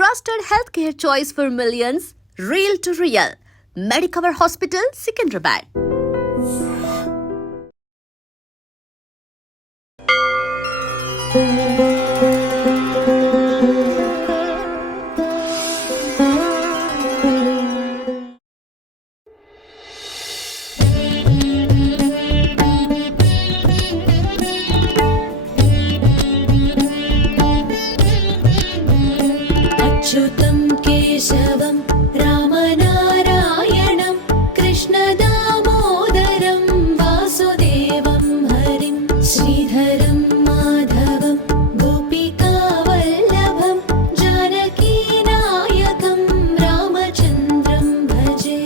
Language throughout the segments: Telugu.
trusted healthcare choice for millions, real to real. Medicover Hospital, Secunderabad. अच्युतं केशवं रामनारायणं कृष्णदामोदरं वासुदेवं हरिं श्रीधरं माधवं गोपिकावल्लभं जानकीनायकं रामचन्द्रं भजे।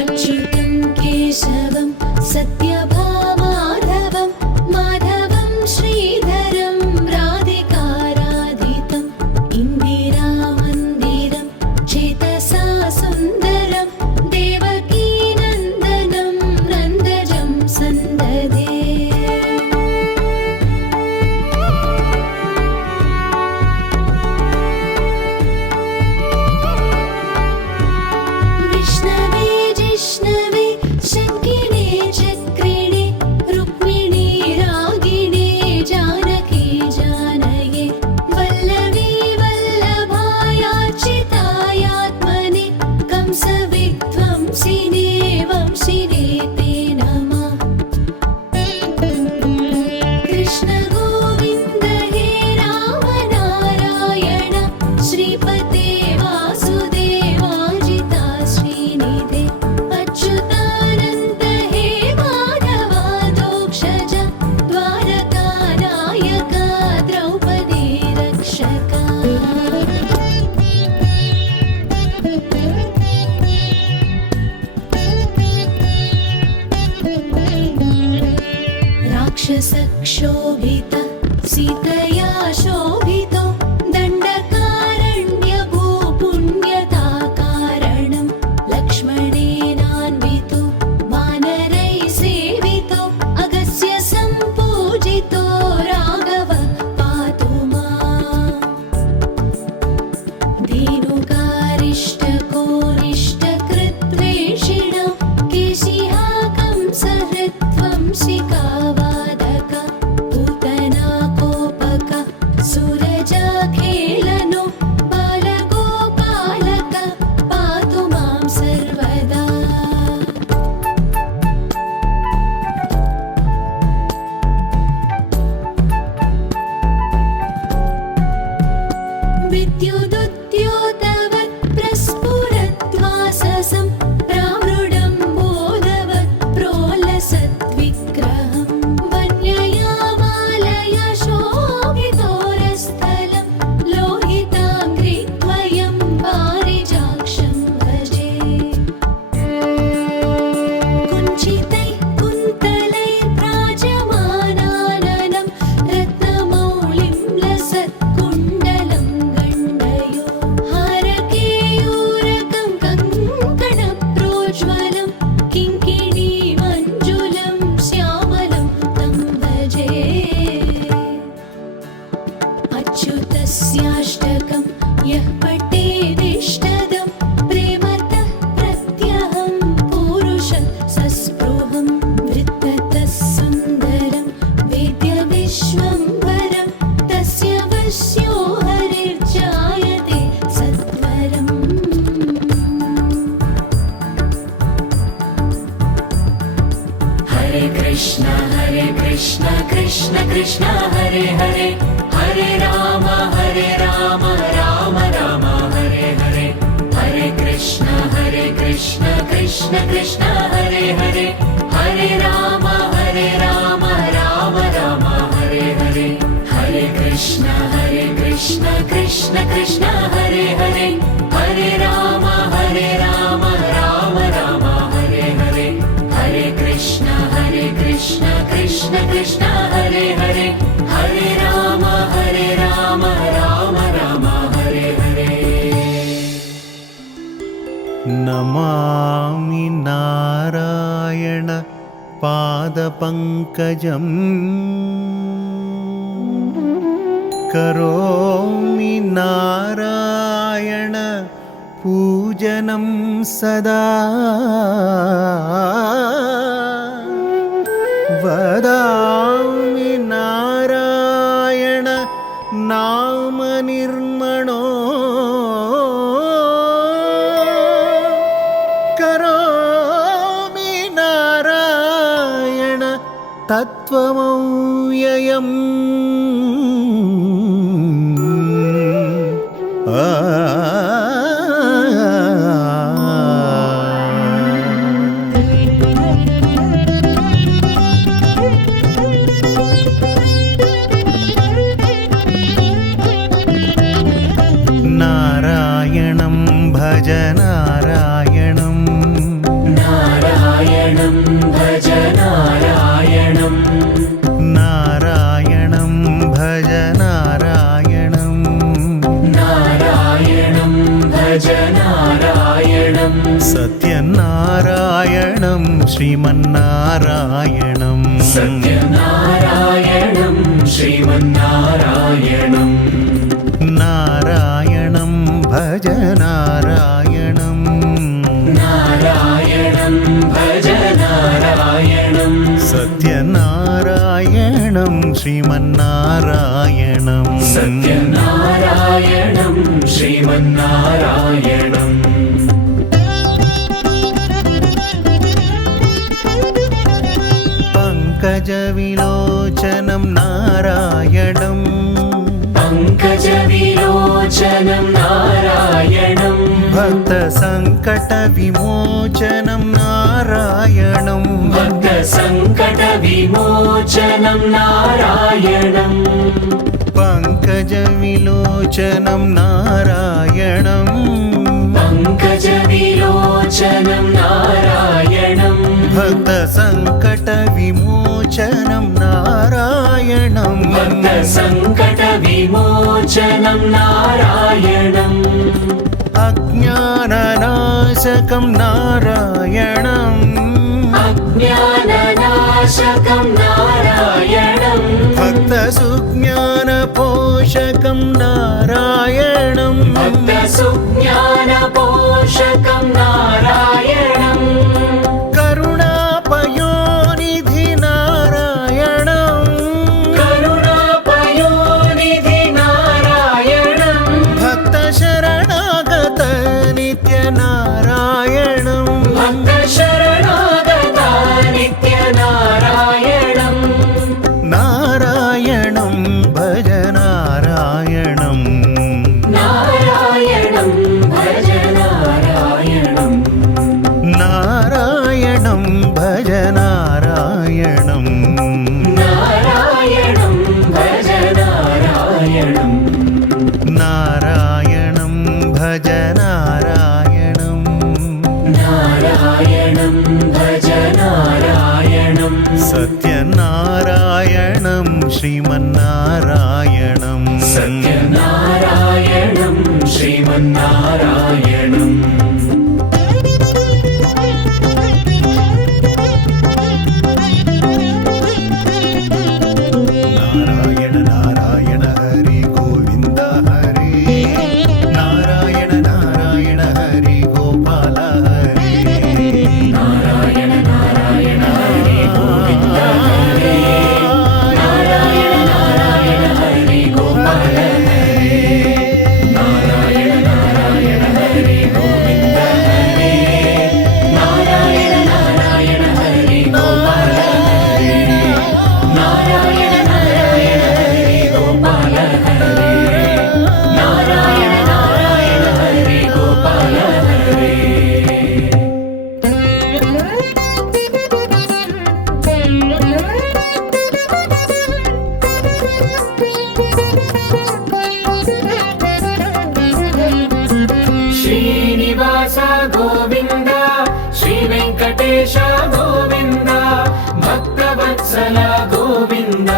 अच्युतं केशवं सत्यभामाधवं माधवं श्रीधरं राधिकाराधितं इन्दिरामन्दिरं चेतसा सुन्दरं देवकीनन्दनं नन्दजं सन्ददे। विष्णवे जिष्णवे शङ्किने चक्रिणे रुक्मिणी रागिणे जानकी जानये वल्लवी वल्लभायार्चितायात्मने कंसविध्वंसिने वंशिने ते नमः। कृष्ण गोविन्द हे राम नारायण श्रीपते वासुदेवाजिता श्रीनिधे अच्युतानन्द हे माधवादोक्षज द्वारकानायका द्रौपदी रक्षका। राक्षसक्षोभित सीतया शोभितो दण्डकारण्यभूपुण्यताकारणं लक्ष्मणेनान्वितो वानरैः सेवितो अगस्त्य सम्पूजितो राघवः पातु माम्। धेनुकारिष्टकोनिष्टकृद्वेषिणो केशिहा कंसहृद्वंशिकावादक पूतना कोपक सूरजाखेलनो बालगोपालक पातु मां सर्वदा। विद्युदुद्योतवत् प्रस्फुरद्वाससं प्रामृडं बोधवत् प्रोलसद्विग्रहं वन्ययामालया शोभितोरस्थलं लोहिताङ्घ्रिद्वयं पारिजाक्षं भजे। कुञ्चितैः कुन्तलैर्व्राजमानाननं रत्नमौलिं लसत्कुण्डलं गण्डयो हारकेयूरकं कङ्कणप्रोज्ज्वलं किङ्किणीमञ्जुलं श्यामलं तं भजे। अच्युतस्याष्टकं यः पठेदिष्टदं प्रेमतः प्रत्यहं पूरुषं सस्पृहं वृत्ततः सुन्दरं वेद्यविश्वम्भरं तस्य वश्यो हरिर्जायते सत्वरम्। हरे कृष्ण कृष्ण कृष्ण हरे हरे हरे राम राम राम हरे हरे हरे कृष्ण कृष्ण कृष्ण हरे हरे हरे राम राम राम हरे हरे हरे कृष्ण कृष्ण कृष्ण हरे हरे हरे राम राम राम हरे हरे हरे कृष्ण कृष्ण कृष्ण हरे हरे हरे राम राम राम हरे हरे। नमामि नारायण पादपङ्कजम् करोमि नारायण पूजनं सदा वदामि नारायण नाम निर्मणो करोमि नारायण तत्त्वमव्ययम् नारायणं भज नारायणं नारायणं भज नारायणं नारायणं भज नारायणं नारायणं भज नारायणं सत्यनारायणं श्रीमन्नारायणं सत्यनारायणं श्रीमन्नारायणं नारायणं भज नारायणं नारायणं भज नारायणं सत्यनारायणं श्रीमन्नारायणं सत्यनारायणं श्रीमन्नारायणं पङ्कजविलोचनं नारायणं पङ्कजविलोचनं नारायणं भक्तसङ्कटविमोचनं नारायणं भक्तसङ्कटविमोचनं नारायणं पङ्कजविलोचनं नारायणं पङ्कजविलोचनं नारायणं भक्तसङ्कटविमोचनं नारायणं भक्तसङ्कटविमोचनं नारायणम् अज्ञाननाशकं नारायणम् अज्ञाननाशकं नारायणं भक्तसुज्ञानपोषकं नारायणं भक्तसुज्ञानपोषकं नारायणं करुणापयोनिधि नारायणं करुणापयोनिधि नारायणं भक्तशरणागत नित्यनारायणं भक्तशरणागता नित्यनारायणं नारायणं भज नारायणं नारायणं भज नारायणं नारायणं भज नारायणं नारायणं भज नारायणं नारायणं भज नारायणं नारायणं भज नारायणं सत्यनारायणं श्रीमन्नारायणं सत्यनारायणं श्रीमन्नारायणं नारायण नारायण हरि गोविन्द हरि नारायण नारायण हरि गोपाल हरि नारायण नारायण हरि गोविन्द हरे नारायण नारायण हरि गोपाल हरे नारायण नारायण हरि गोविन्द हरे नारायण नारायण हरि गोपाल हरे नारायण नारायण हरि गोपाल हरे नारायण नारायण हरि गोपाल हरे श्रीनिवास गोविन्द श्रीवेङ्कटेश गोविन्द भक्तवत्सल गोविन्द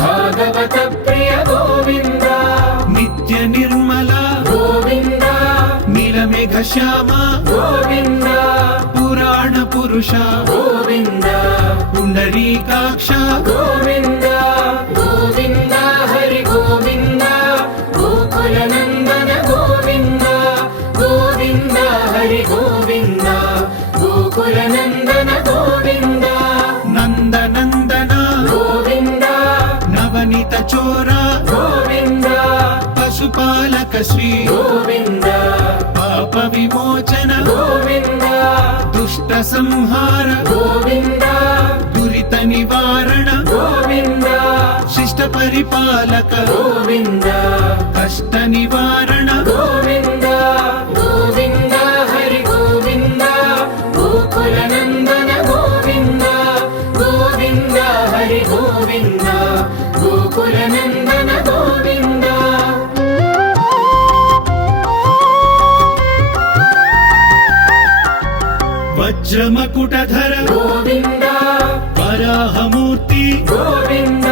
भागवत प्रिय गोविन्द नित्य निर्मल गोविन्द नीलमेघ श्याम गोविन्द पुराण पुरुष गोविन्द पुण्डरीकाक्ष गोविन्द गोविन्द हरि गोविन्द పశుపాలక శ్రీ గోవింద పాప విమోచన గోవింద దుష్ట సంహార గోవింద దురిత నివారణ గోవింద శిష్ట పరిపాలక గోవింద కష్ట నివారణ గోవింద గోవింద హరి గోవింద గోకుల నందన గోవింద గోవింద హరి గోవింద గోకుల నందన గోవింద వజ్రమకుటధర గోవింద వరాహమూర్తి గోవింద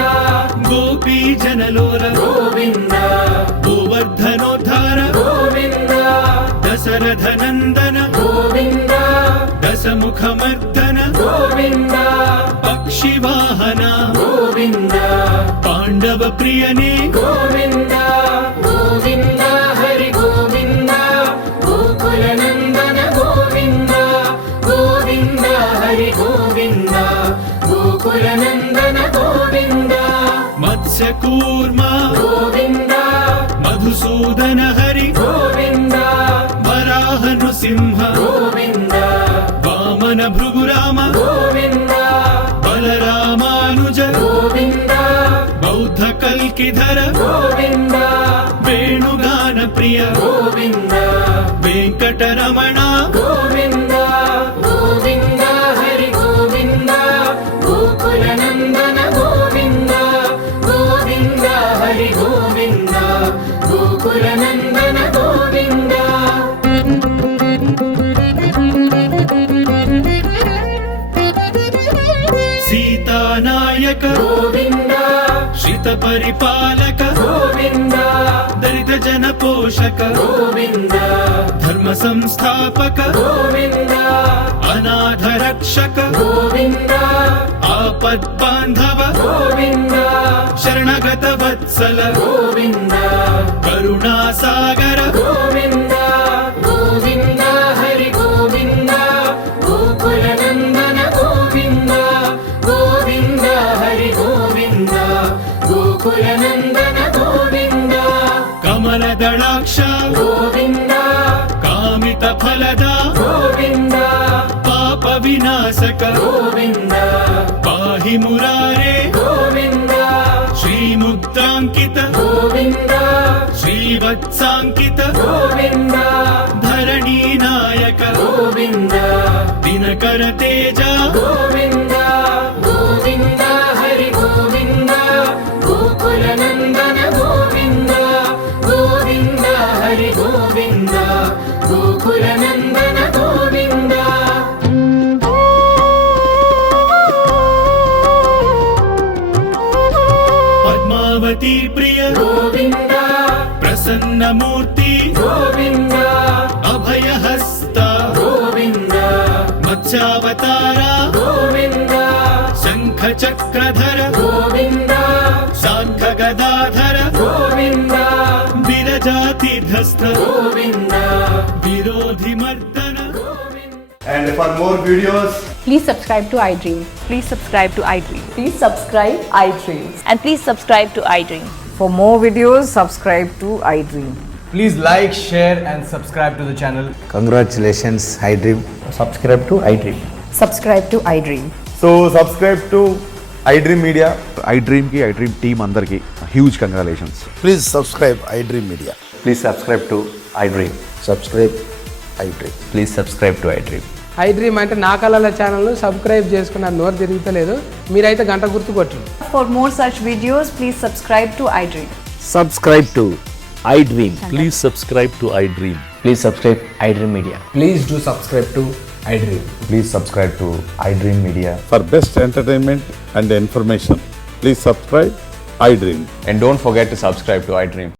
గోపీ జనలోల గోవింద గోవర్ధనోద్ధార గోవింద దశరథ నందన గోవింద దశముఖమర్దన గోవింద పక్షివాహన గోవింద పాండవ ప్రియనే గోవింద గోవింద హరి గోవింద గోకుల నందన గోవింద గోవింద హరి గోవింద గోకుల నందన గోవింద మత్స్యకూర్మ గోవింద మధుసూదన హరి గోవింద వరాహ నృసింహ గోవింద వామన భృగురామ గోవింద బలరామానుజ గోవింద బౌద్ధ కల్కిధర గోవింద వేణుగాన ప్రియ గోవింద వెంకటరమణ గోవింద గోవింద హరి గోవింద గోకుల నందన గోవింద గోవింద హరి గోవింద గోకుల నందన గోవింద సీతానాయక గోవింద శ్రిత పరిపాలక గోవింద దళిత జన పోషక గోవింద ధర్మ సంస్థాపక గోవింద అనాథ రక్షక గోవింద ఆపద్ బాంధవ గోవింద శరణగత వత్సల గోవింద కరుణా సాగర గోవింద గోవింద హరి గోవింద గోకుల నందన గోవింద గోవింద హరి గోవింద గోకుల నందన గోవింద కమల దళాక్ష గోవింద కామిత ఫలద గోవింద పాప వినాశక గోవింద పాహి మురారే గోవింద శ్రీముద్రాంకిత గోవింద శ్రీవత్సాంకిత గోవింద ధరణీ నాయక గోవింద దినకర తేజ గోవింద గోవింద హరి గోవింద గోకుల నందన గోవింద గోవింద హరి గోవింద గోకుల నందన గోవింద పద్మావతి ప్రియ గోవింద ప్రసన్నమూర్తి గోవింద అభయహస్త గోవింద మత్స్యావతార గోవింద శంఖ చక్రధర గోవింద శాంఖ గదాధర గోవింద విరజాతిధస్థ గోవింద విరోధి మర్దన And for more videos, Please subscribe to iDream. Please subscribe to iDream. Please subscribe iDream. And please subscribe to iDream. For more videos, subscribe to iDream. please like, share, and subscribe to the channel. Congratulations, iDream. Subscribe to iDream. Subscribe to iDream. So, subscribe to iDream Media. iDream ki iDream team అందరికి huge congratulations. Please subscribe iDream Media. Please subscribe to iDream. Subscribe iDream. Please subscribe to iDream. iDream అంటే నా కళల ఛానల్ను సబ్స్క్రైబ్ చేసుకున్న నోరు తిరుగుతలేదు, మీరైతే గంట గుర్తు కొట్టండి. For more such videos, please subscribe to iDream. Subscribe to iDream. Please subscribe to iDream. Please subscribe iDream Media. Please do subscribe to iDream. Please subscribe to iDream Media. For best entertainment and information, please subscribe iDream. And don't forget to subscribe to iDream.